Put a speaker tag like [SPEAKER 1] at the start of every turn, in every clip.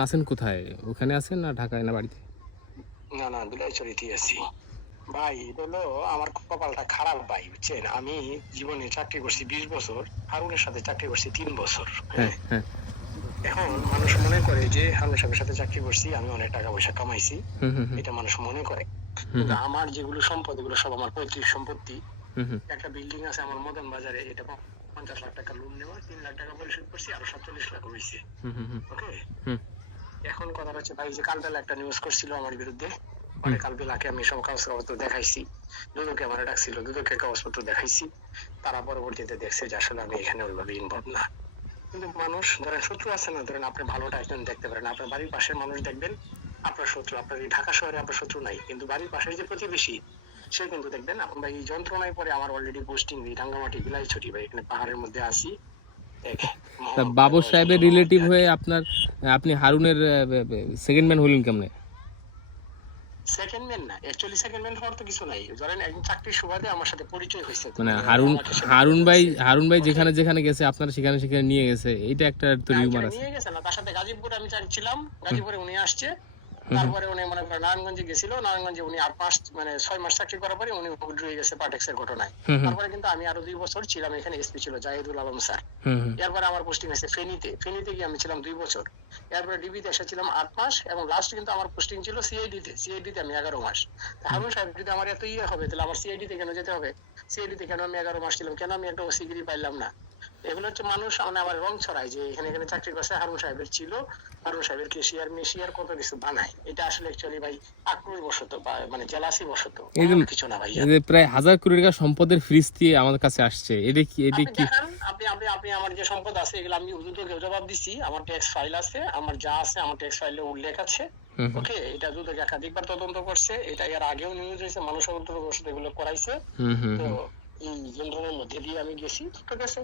[SPEAKER 1] আছেন কোথায়? ওখানে আছেন না ঢাকায় না বাড়িতে?
[SPEAKER 2] না না বিলাইচরিতে আছি। ভাই এটা হলো আমার কপালটা খারাপ ভাই বুঝছেন? আমি জীবনে চাকরি করছি বিশ বছর হারুনের সাথে চাকরি করছি তিন বছর
[SPEAKER 1] হ্যাঁ? হ্যাঁ
[SPEAKER 2] এখন মানুষ মনে করে যে হারুনের সাহেবের সাথে চাকরি করছি আমি অনেক টাকা পয়সা কামাইছি। এটা মানুষ মনে করে। কিন্তু আমার যেগুলো সম্পদ এগুলো সব আমার পৈতৃক সম্পত্তি। একটা বিল্ডিং আছে আমার মদন বাজারে এটা পঞ্চাশ লাখ টাকা লোন নেওয়া তিন লাখ টাকা পরিশোধ করছি আরও সাতচল্লিশ লাখ হয়েছে ওকে। এখন কথা হচ্ছে ভাই যে কালবেলা একটা নিউজ করছিল আমার বিরুদ্ধে। মানে কালবেলাকে আমি সব কাগজপত্র দেখাইছি দুদকে আমার ডাকছিল দুদকে কাগজপত্র দেখাইছি। তারা পরবর্তীতে দেখছে যে আসলে আমি এখানে ওইভাবে ইনভলভ না। কিন্তু মানুষ ধরেন শত্রু আছে না ধরেন আপনি ভালোটা একজন দেখতে পারেন। আপনার বাড়ির পাশের মানুষ দেখবেন আপনার শত্রু আপনার এই ঢাকা শহরে আপনার শত্রু নাই। কিন্তু বাড়ির পাশের যে প্রতিবেশী সে কিন্তু দেখবেন আপনি ভাই এই যন্ত্রণায় পরে আমার অলরেডি পোস্টিং দিই রাঙ্গামাটি বিলাই ছড়ি ভাই এখানে পাহাড়ের মধ্যে আসি
[SPEAKER 1] তা বাবর সাহেবের রিলেটিভ হয়ে আপনার আপনি হারুনের সেকেন্ড ম্যান হলেন কেমনে?
[SPEAKER 2] সেকেন্ড ম্যান না অ্যাকচুয়ালি সেকেন্ড ম্যান হওয়ার তো কিছু নাই। ধরেন একজন চাকরির সুবাদে আমার সাথে পরিচয় হয়েছে।
[SPEAKER 1] মানে হারুন হারুন ভাই হারুন ভাই যেখানে যেখানে গেছে আপনার সেখানে সেখানে নিয়ে গেছে এটা একটা তো রিউমার আছে।
[SPEAKER 2] নিয়ে গেছে না তার সাথে গাজীপুরে আমি ছিলাম গাজীপুরে উনি আসছে। তারপরে উনি মনে করেন নারায়ণগঞ্জে গেছিল নারায়ণগঞ্জে উনি আট মাস মানে ছয় মাস চাকরি করার পরে উনি হয়ে গেছে পাটেক্সের ঘটনায়। তারপরে কিন্তু আমি আরও দুই বছর ছিলাম এখানে এসপি ছিল জাহিদুল আলম স্যার। এরপরে আমার পোস্টিং আছে ফেনীতে। ফেনীতে গিয়ে আমি ছিলাম দুই বছর। এরপরে ডিবিতে এসেছিলাম আট মাস এবং লাস্ট কিন্তু আমার পোস্টিং ছিল সিআইডি তে। সিআইডি তে আমি এগারো মাস। হারুন সাহেব যদি আমার এত ইয়ে হবে তাহলে আমার সিআইডি তে কেন যেতে হবে? সিআইডি তে কেন আমি এগারো মাস ছিলাম? কেন আমি একটা ওসিগিরি পাইলাম না? এগুলো হচ্ছে মানুষ মানে আবার রং ছড়ায় যে এখানে এখানে চাকরি করছে হারুন সাহেবের ছিল হারুন সাহেবের কেশিয়ার মেশিয়ার কত কিছু বানায়? এটা আসলে অ্যাকচুয়ালি ভাই আক্রোশ বশত বা মানে জেলাসি বশত কিছু না ভাই
[SPEAKER 1] এই যে প্রায় হাজার কোটি টাকা সম্পদের ফ্রিজ দিয়ে আমাদের কাছে আসছে এটা কি এটা কি
[SPEAKER 2] আপনি আপনি আপনি আমার যে সম্পদ আছে এগুলো আমি দুদকে জবাব দিছি আমার ট্যাক্স ফাইল আছে আমার যা আছে আমার ট্যাক্স ফাইলে উল্লেখ আছে। ওকে এটা দুদক একাধিকবার তদন্ত করছে এটা এর আগেও নিউজ হয়েছে মানুষ অন্তর্গত এগুলো করাইছে।
[SPEAKER 1] হুম হুম
[SPEAKER 2] তো এই যন্ত্রণার মধ্যে দিয়ে আমি গেছি ঠিক আছে?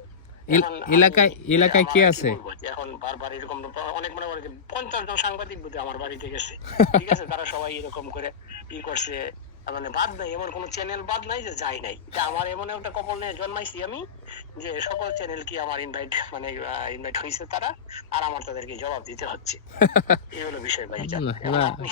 [SPEAKER 1] এলাকায় এলাকায় কে আছে?
[SPEAKER 2] এখন বারবার এরকম অনেক মনে করে পঞ্চাশ জন সাংবাদিক বোধহয় আমার বাড়িতে গেছে। ঠিক আছে? তারা সবাই এরকম করে ই করছে। মানে বাদ নাই এমন কোন চ্যানেল বাদ নাই যে যাই নাই। এটা আমার এমন একটা কপাল নিয়ে জন্মাইছি আমি। যে সকল চ্যানেল কি আমার ইনভাইট মানে ইনভাইট হয়েছে তারা আর আমার তাদেরকে জবাব দিতে হচ্ছে। এই হলো বিষয় ভাই
[SPEAKER 1] না,
[SPEAKER 2] আপনি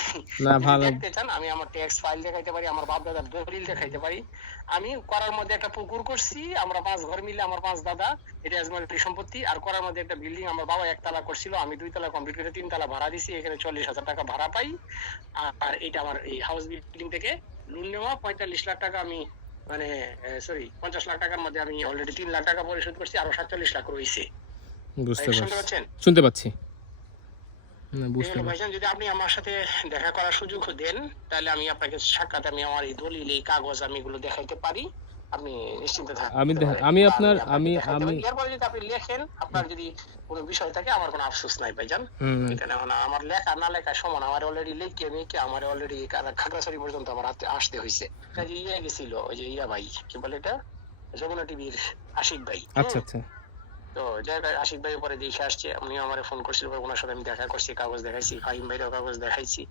[SPEAKER 1] ভালো।
[SPEAKER 2] দেখতে চান আমি আমার ট্যাক্স ফাইল দেখাইতে পারি আমার বাপ দাদার দলিল দেখাইতে পারি। আমি করার মধ্যে একটা পুকুর করছি আমরা পাঁচ ঘর মিলে আমার পাঁচ দাদা এটা আজমালি সম্পত্তি আর করার মধ্যে একটা বিল্ডিং আমার বাবা একতলা করছিল আমি দুই তলা কমপ্লিট করে তিন তলা ভাড়া দিছি এখানে চল্লিশ হাজার টাকা ভাড়া পাই। আর- আর এটা আমার এই হাউস বিল্ডিং থেকে লোন নেওয়া পঁয়তাল্লিশ লাখ টাকা আমি মানে সরি পঞ্চাশ লাখ টাকার মধ্যে আমি অলরেডি তিন লাখ টাকা পরিশোধ করছি আরও সাতচল্লিশ লাখ রয়েছে।
[SPEAKER 1] বুঝতে
[SPEAKER 2] পাচ্ছেন?
[SPEAKER 1] শুনতে পাচ্ছি।
[SPEAKER 2] যদি আপনি আমার সাথে দেখা করার সুযোগ দেন তাহলে আমি আপনাকে সাক্ষাৎ আমি আমার এই দলিল এই কাগজ আমি এগুলো দেখাইতে পারি। আপনি নিশ্চিন্তে থাকতে
[SPEAKER 1] আমি আমি আপনার- আমি- আমি-
[SPEAKER 2] এরপরে যদি আপনি লেখেন আপনার যদি কোনো বিষয় থাকে আমার কোনো আফসোস নাই ভাইজান।
[SPEAKER 1] হুম। হুম।
[SPEAKER 2] এখানে আমার লেখা না লেখা সমান আমার অলরেডি লিখে মেখে আমার অলরেডি খাগড়াছড়ি পর্যন্ত আমার হাতে আসতে হয়েছে কাজে ইয়া গেছিল ওই যে ইয়া ভাই কি বলে এটা? যমুনা টিভির আশিক ভাই।
[SPEAKER 1] আচ্ছা আচ্ছা।
[SPEAKER 2] তো যাই হোক, আশিক ভাই পরে দেখে আসছে। উনি আমার ফোন করছিল ওনার সাথে আমি দেখা করছি কাগজ দেখাইছি ফাহিম ভাইরও কাগজ দেখাইছি।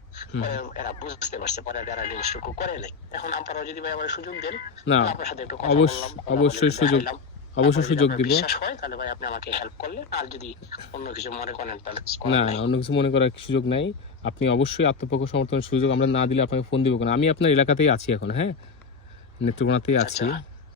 [SPEAKER 2] এরা বুঝতে পারছে পরে এরা জিনিসটুকু করে নাই। এখন আপনারা যদি ভাই আমার সুযোগ দেন
[SPEAKER 1] না
[SPEAKER 2] আপনার সাথে একটু কথা বললাম,
[SPEAKER 1] অবশ্যই সুযোগ-। অবশ্যই সুযোগ দিব।
[SPEAKER 2] বিশ্বাস হয় তাহলে ভাই আপনি আমাকে হেল্প করলেন। আর যদি অন্য কিছু মনে করেন তাহলে
[SPEAKER 1] না
[SPEAKER 2] নাই।
[SPEAKER 1] অন্য কিছু মনে করার সুযোগ নাই। আপনি অবশ্যই আত্মপক্ষ সমর্থনের সুযোগ আমরা না দিলে আপনাকে ফোন দিব কেন? আমি আপনার এলাকাতেই আছি এখন হ্যাঁ? নেত্রকোনাতেই আছি।
[SPEAKER 2] আচ্ছা।